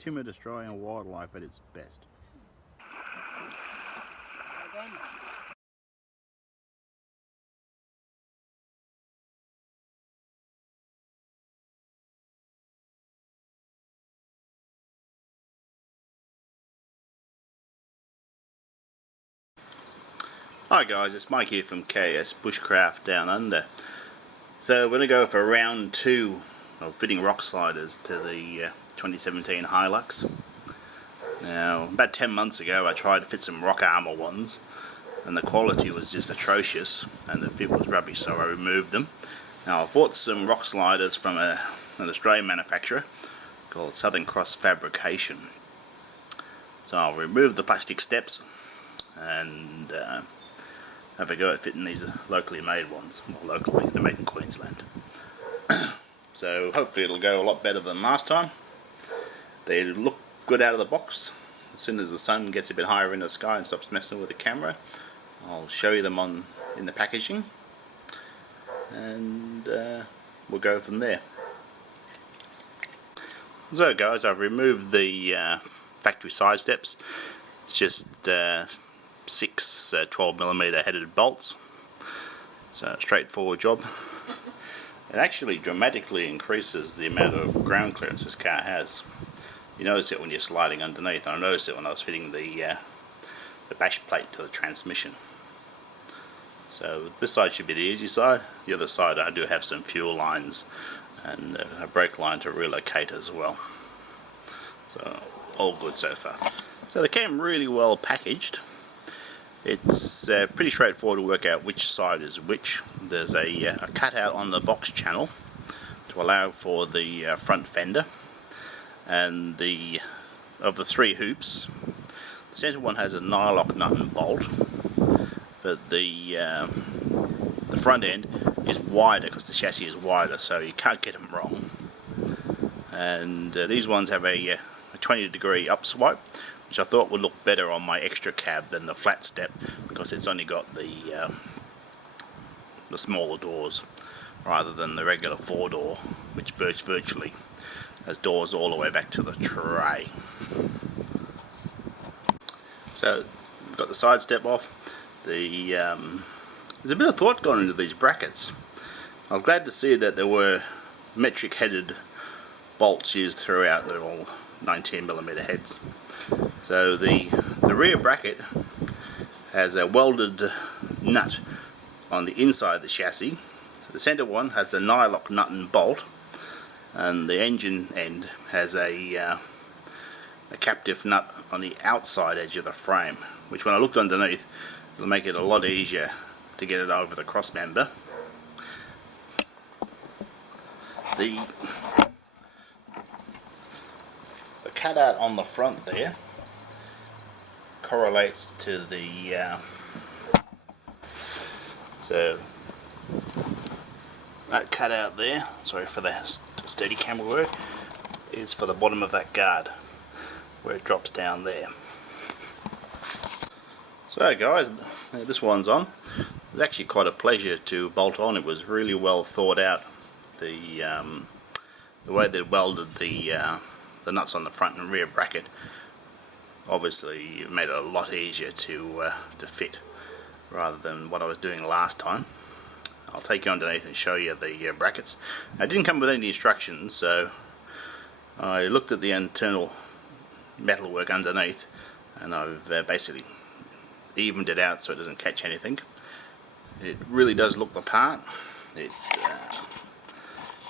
timid Australian wildlife at its best. Hi guys, it's Mike here from KS Bushcraft Down Under. So we're going to go for round 2 of fitting rock sliders to the 2017 Hilux. Now, about 10 months ago I tried to fit some rock armour ones and the quality was just atrocious and the fit was rubbish, so I removed them. Now I bought some rock sliders from an Australian manufacturer called Southern Cross Fabworks. So I'll remove the plastic steps and have a go at fitting these locally made ones. Well, locally, they're made in Queensland. So hopefully it'll go a lot better than last time. They look good out of the box. As soon as the sun gets a bit higher in the sky and stops messing with the camera, I'll show you them in the packaging, and we'll go from there. So guys, I've removed the factory side steps. It's just 6 12mm headed bolts. It's a straightforward job. It actually dramatically increases the amount of ground clearance this car has. You notice it when you're sliding underneath, and I noticed it when I was fitting the bash plate to the transmission. So this side should be the easy side. The other side I do have some fuel lines and a brake line to relocate as well. So all good so far. So they came really well packaged. It's pretty straightforward to work out which side is which. There's a cutout on the box channel to allow for the front fender, and of the 3 hoops, the centre one has a nylock nut and bolt, but the front end is wider because the chassis is wider, so you can't get them wrong. And these ones have a 20-degree up swipe, which I thought would look better on my extra cab than the flat step, because it's only got the smaller doors rather than the regular 4-door, which virtually has doors all the way back to the tray. So we've got the side step off. There's a bit of thought gone into these brackets. I was glad to see that there were metric headed bolts used throughout. They're all 19mm heads. So the rear bracket has a welded nut on the inside of the chassis. The centre one has a nylock nut and bolt, and the engine end has a captive nut on the outside edge of the frame, which when I looked underneath, it'll make it a lot easier to get it over the cross member. The cutout on the front there correlates to the so that cutout there, sorry for the steady camera work, is for the bottom of that guard where it drops down there. So guys, this one's on. It was actually quite a pleasure to bolt on. It was really well thought out. The way they welded the nuts on the front and rear bracket obviously made it a lot easier to fit, rather than what I was doing last time. I'll take you underneath and show you the brackets. I didn't come with any instructions, so I looked at the internal metalwork underneath, and I've basically evened it out so it doesn't catch anything. It really does look the part. It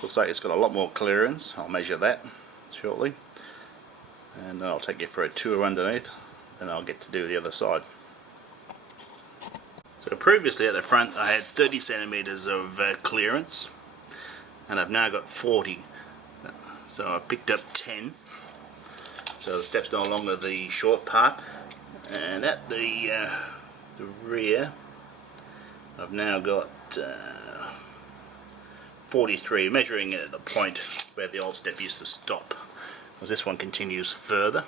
looks like it's got a lot more clearance. I'll measure that shortly, and then I'll take you for a tour underneath, and I'll get to do the other side. So previously at the front I had 30 centimeters of clearance, and I've now got 40, so I picked up 10, so the step's no longer the short part. And at the rear I've now got 43, measuring it at the point where the old step used to stop, because this one continues further.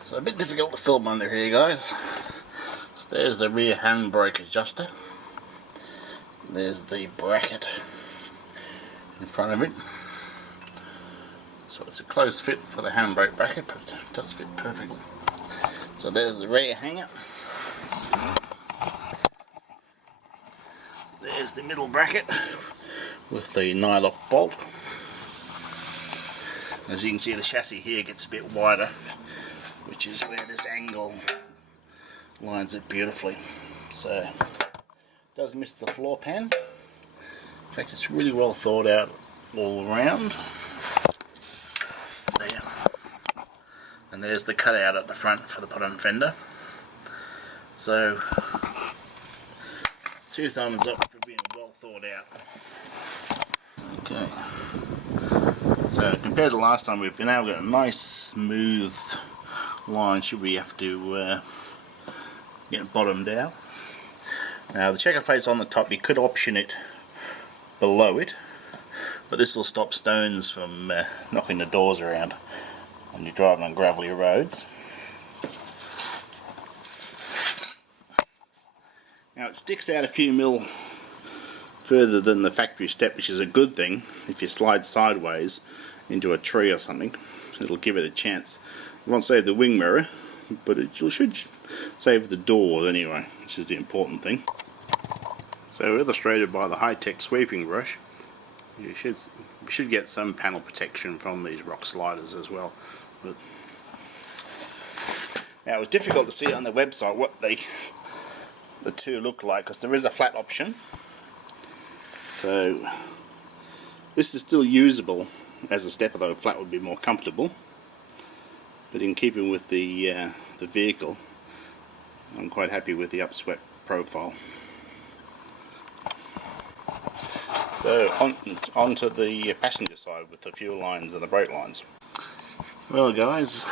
So a bit difficult to film under here, guys. So there's the rear handbrake adjuster. There's the bracket in front of it. So it's a close fit for the handbrake bracket, but it does fit perfectly. So there's the rear hanger. There's the middle bracket with the nylock bolt. As you can see, the chassis here gets a bit wider, which is where this angle lines it beautifully. So it does miss the floor pan. In fact, it's really well thought out all around. There. And there's the cutout at the front for the bottom fender. So 2 thumbs up for being well thought out. Okay. So compared to last time, we've now got a nice smooth line should we have to get it bottomed out. Now the checker plate's on the top. You could option it below it, but this will stop stones from knocking the doors around when you're driving on gravelly roads. Now it sticks out a few mil further than the factory step, which is a good thing. If you slide sideways into a tree or something, it'll give it a chance. It won't save the wing mirror, but it should save the doors anyway, which is the important thing. So illustrated by the high-tech sweeping brush, you should get some panel protection from these rock sliders as well. But now it was difficult to see on the website what the two look like, because there is a flat option. So this is still usable as a step, although flat would be more comfortable. But in keeping with the vehicle, I'm quite happy with the upswept profile. So onto the passenger side with the fuel lines and the brake lines. Well guys,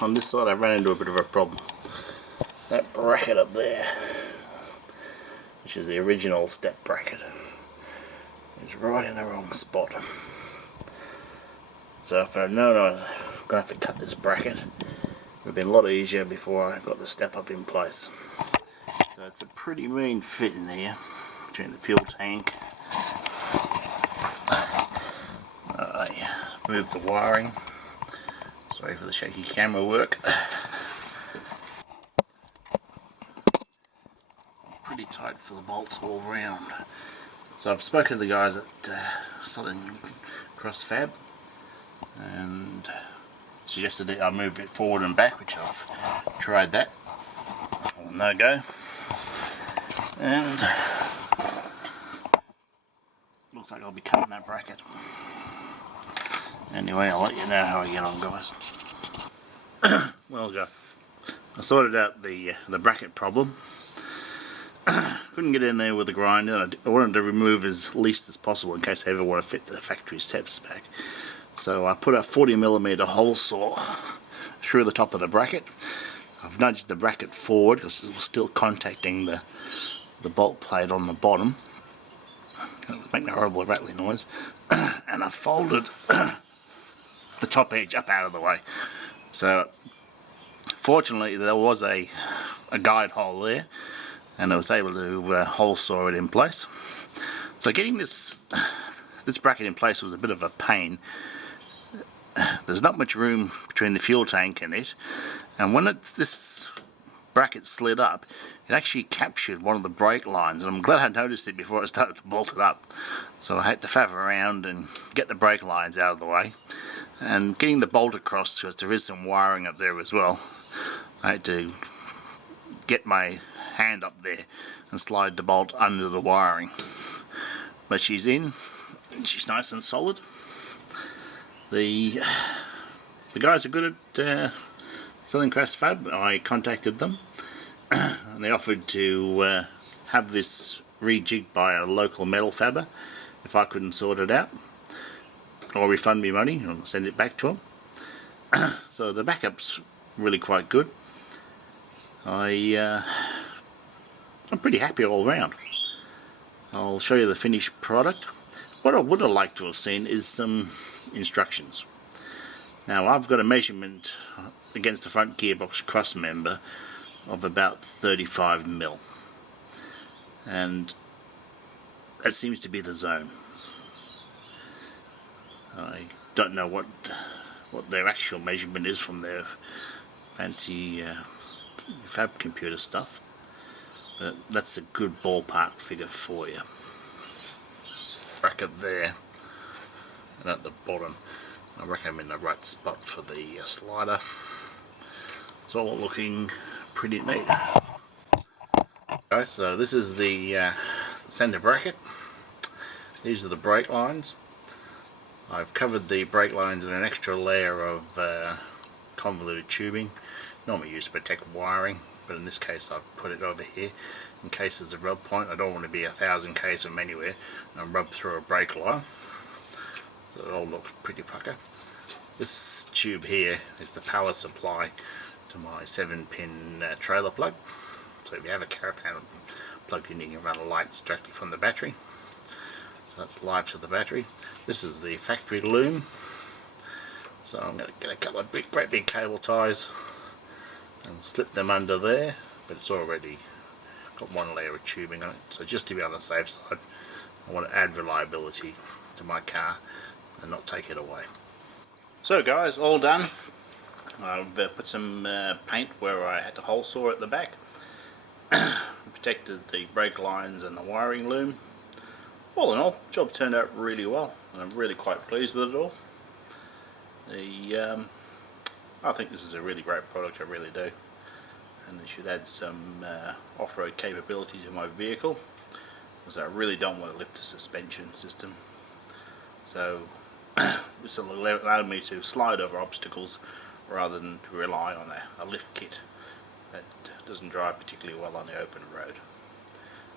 on this side I ran into a bit of a problem. That bracket up there, which is the original step bracket, is right in the wrong spot. So if I'd known I was going to have to cut this bracket, it would have been a lot easier before I got the step up in place. So it's a pretty mean fit in here between the fuel tank. I moved the wiring. Sorry for the shaky camera work. Pretty tight for the bolts all round. So I've spoken to the guys at Southern Cross Fab and suggested that I move it forward and back, which I've tried that. No go. And looks like I'll be cutting that bracket. Anyway, I'll let you know how I get on, guys. Well, I sorted out the bracket problem. Couldn't get in there with the grinder. I wanted to remove as least as possible in case I ever want to fit the factory steps back. So I put a 40mm hole saw through the top of the bracket. I've nudged the bracket forward because it was still contacting the bolt plate on the bottom. It was making a horrible rattling noise. And I folded the top edge up out of the way. So fortunately there was a guide hole there, and I was able to hole saw it in place. So getting this bracket in place was a bit of a pain. There's not much room between the fuel tank and it, and when this bracket slid up, it actually captured one of the brake lines, and I'm glad I noticed it before I started to bolt it up. So I had to faff around and get the brake lines out of the way, and getting the bolt across, because there is some wiring up there as well. I had to get my hand up there and slide the bolt under the wiring. But she's in, and she's nice and solid. The guys are good at Southern Cross Fab. I contacted them and they offered to have this rejigged by a local metal fabber if I couldn't sort it out, or refund me money and send it back to them. So the backup's really quite good. I'm pretty happy all round. I'll show you the finished product. What I would have liked to have seen is some instructions. Now I've got a measurement against the front gearbox cross member of about 35mm, and that seems to be the zone. I don't know what what their actual measurement is from their fancy fab computer stuff, but that's a good ballpark figure for you. Bracket there, and at the bottom I reckon I'm in the right spot for the slider. It's all looking pretty neat. Okay, so this is the center bracket. These are the brake lines. I've covered the brake lines in an extra layer of convoluted tubing, normally used to protect wiring, but in this case I've put it over here in case there's a rub point. I don't want to be 1,000 k's from anywhere and rub through a brake line, so it all looks pretty pucker. This tube here is the power supply to my 7-pin trailer plug, so if you have a caravan plugged in, you can run a light directly from the battery. So that's live to the battery. This is the factory loom, so I'm going to get a couple of great big cable ties and slip them under there, but it's already got one layer of tubing on it, so just to be on the safe side, I want to add reliability to my car and not take it away. So guys, all done. I've put some paint where I had to hole saw at the back, protected the brake lines and the wiring loom. All in all, the job turned out really well, and I'm really quite pleased with it all. I think this is a really great product, I really do, and it should add some off-road capability to my vehicle, because I really don't want to lift the suspension system. So this will allow me to slide over obstacles rather than to rely on a lift kit that doesn't drive particularly well on the open road.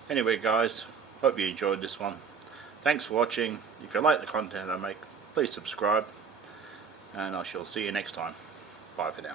Anyway guys, hope you enjoyed this one. Thanks for watching. If you like the content I make, please subscribe, and I shall see you next time. Bye for now.